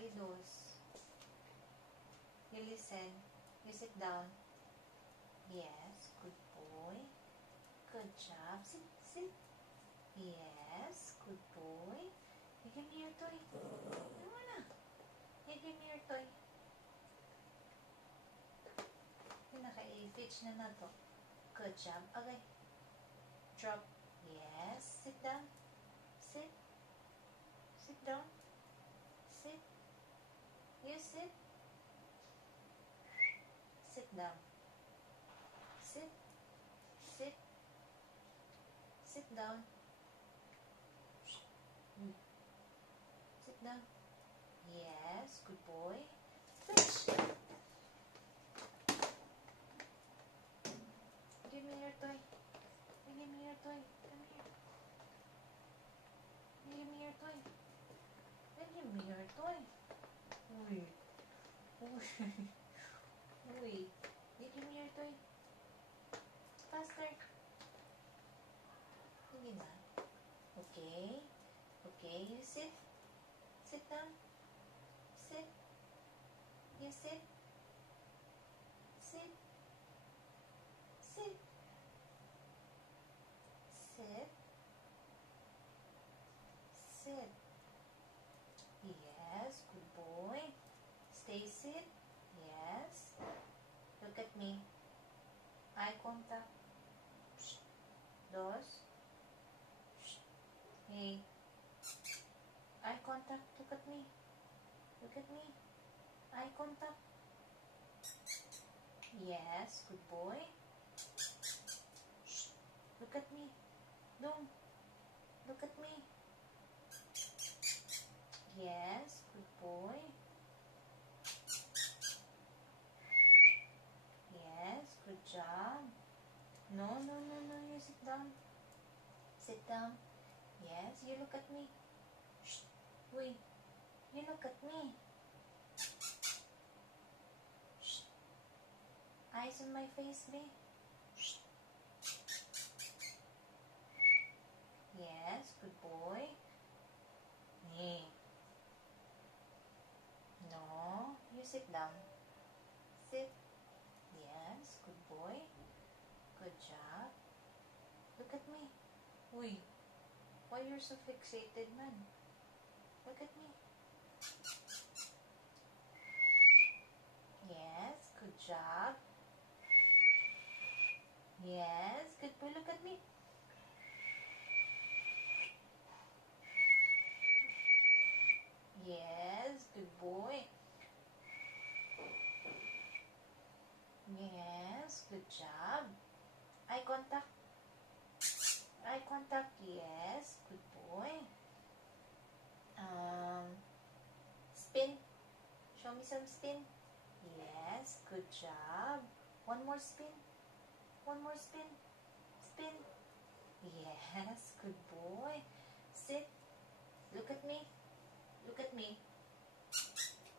oídos. You listen. You sit down. Yes, good boy. Good job. Sit, sit. Yes, good boy. You give me your toy. Ano na? You give me your toy. Naka-pitch na to. Good job. Okay. Drop. Yes. Sit down. Sit. Sit down. Sit. You sit. Sit down. Sit. Sit. Sit down. Sit down. Yes. Good boy. Fetch. Give me your toy. Give me your toy. Come here. Give me your toy. Give me your toy. Uy. Uy. Uy. Give me your toy. Faster. Sige na. Okay. Okay. You sit. Sit down. Sit. You sit. Sit. Sit. Sit. Sit. Yes, good boy. Stay sit. Yes. Look at me. Eye contact. Dos. Hey. Eye contact. Look at me. Look at me. Eye contact. Yes, good boy. Look at me. Don't. Look at me. Yes, good boy. Yes, good job. No, no, no, no. You sit down. Sit down. Yes, you look at me. Shh. Wait. You look at me. Shh. Eyes on my face, babe. Shh. Yes, good boy. Hey. No, you sit down. Sit. Yes, good boy. Good job. Look at me. Uy. Why you're so fixated, man? Look at me. Yes, good job. Yes, good boy. Look at me. Yes, good boy. Yes, good job. Eye contact. Eye contact. Yes, good boy. Spin. Show me some spin. Yes, good job. One more spin. One more spin. Spin. Yes, good boy. Sit. Look at me. Look at me.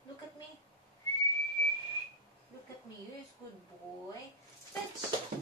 Look at me. Look at me. Yes, good boy. Fetch.